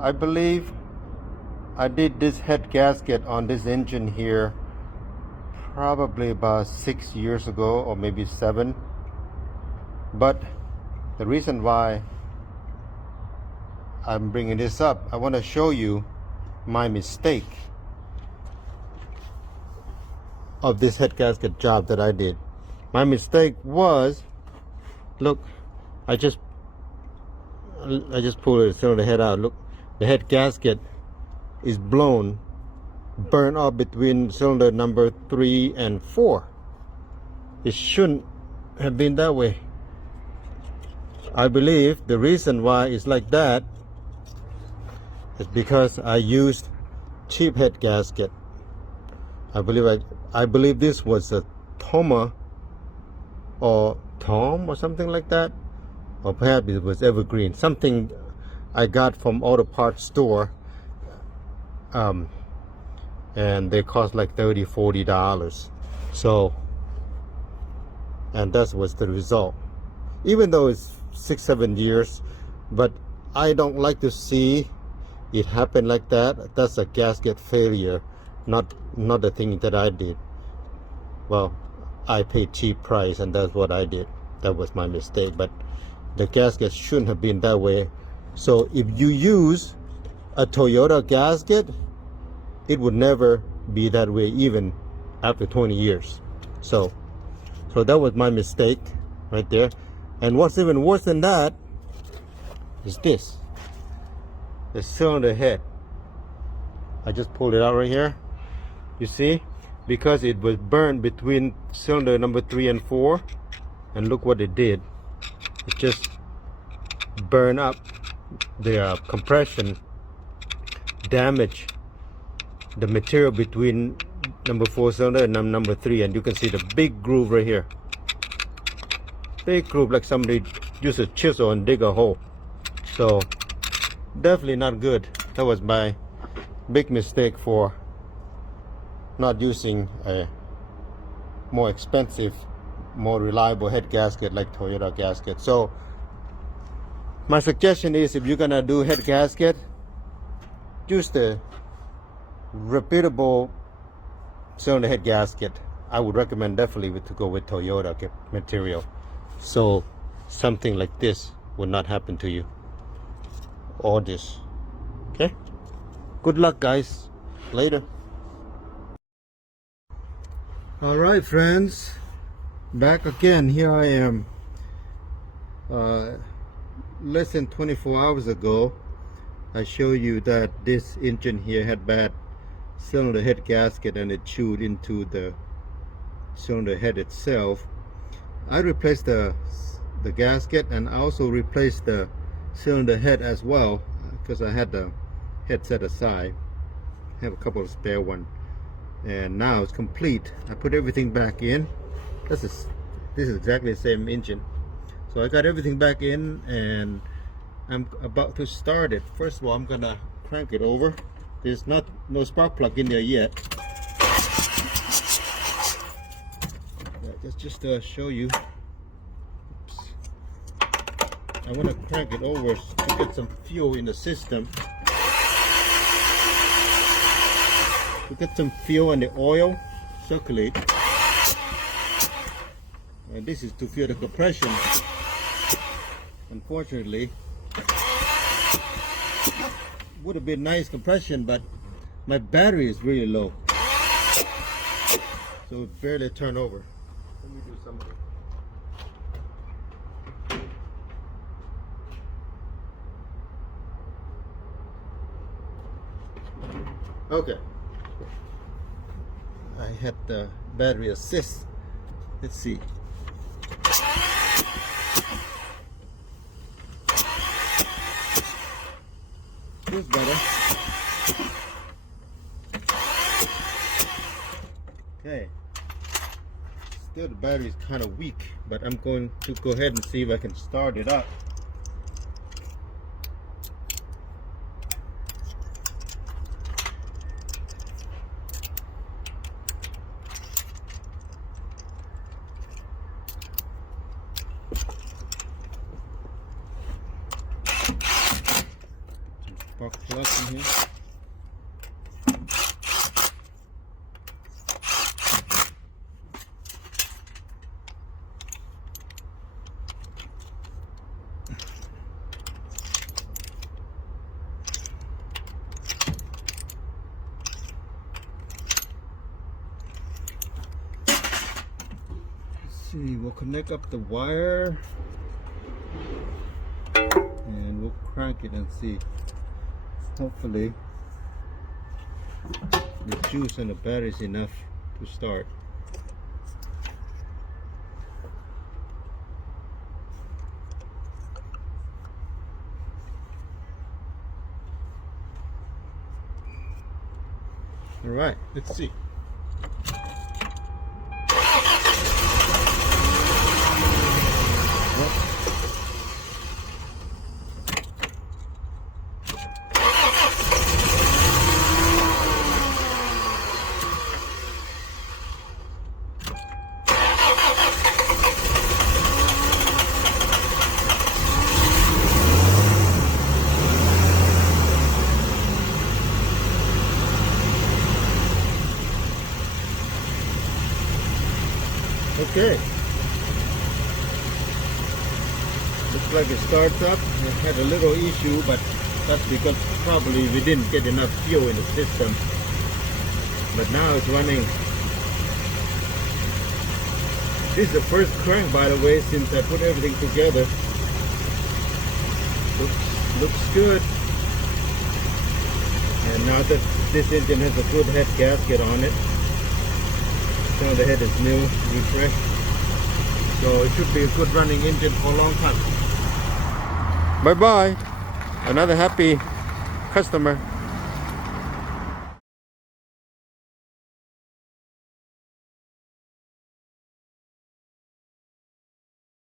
I believe I did this head gasket on this engine here probably about 6 years ago, or maybe 7. But the reason why I'm bringing this up, I want to show you my mistake of this head gasket job that I did. My mistake was, look, I just pulled the head out. Look, the head gasket is blown, burned off between cylinder number 3 and 4. It shouldn't have been that way. I believe the reason why it's like that is because I used cheap head gasket. I believe this was a Toma or Tom or something like that, or perhaps it was Evergreen, something I got from auto parts store, and they cost like $30-40. So, and that was the result. Even though it's 6-7 years, but I don't like to see it happen like that. That's a gasket failure, not the thing that I did. Well, I paid cheap price, and that's what I did. That was my mistake. But the gasket shouldn't have been that way. So if you use a Toyota gasket, it would never be that way, even after 20 years. So that was my mistake right there. And what's even worse than that is this, the cylinder head. I just pulled it out right here. You see, because it was burned between cylinder number 3 and 4, and look what it did. It just burned up the compression, damaged the material between number 4 cylinder and number 3, and you can see the big groove right here. Big groove, like somebody used a chisel and dig a hole. So definitely not good. That was my big mistake for not using a more expensive, more reliable head gasket like Toyota gasket. So my suggestion is, if you're gonna do head gasket, use the repeatable cylinder head gasket. I would recommend definitely to go with Toyota material, so something like this would not happen to you, or this. Okay, good luck guys, later. All right friends, back again. Here I am. Less than 24 hours ago, I showed you that this engine here had bad cylinder head gasket, and it chewed into the cylinder head itself. I replaced the gasket, and I also replaced the cylinder head as well, because I had the head set aside. I have a couple of spare ones, and now it's complete. I put everything back in. This is exactly the same engine. So I got everything back in, and I'm about to start it. First of all, I'm gonna crank it over. There's no spark plug in there yet. Just to show you. Oops. I want to crank it over to get some fuel in the system. To get some fuel and the oil circulate. And this is to feel the compression. Unfortunately, would have been nice compression, but my battery is really low, so it barely turned over. Let me do something. Okay, I had the battery assist. Let's see. Feels better. Okay. Still the battery is kind of weak, but I'm going to go ahead and see if I can start it up. spark plug in here. See, we'll connect up the wire and we'll crank it and see. Hopefully the juice and the battery is enough to start. All right, let's see. Okay. Looks like it starts up. It had a little issue, but that's because probably we didn't get enough fuel in the system. But now it's running. This is the first crank, by the way, since I put everything together. Looks good. And now that this engine has a good head gasket on it. Now the head is new, refreshed. So it should be a good running engine for a long time. Bye bye. Another happy customer.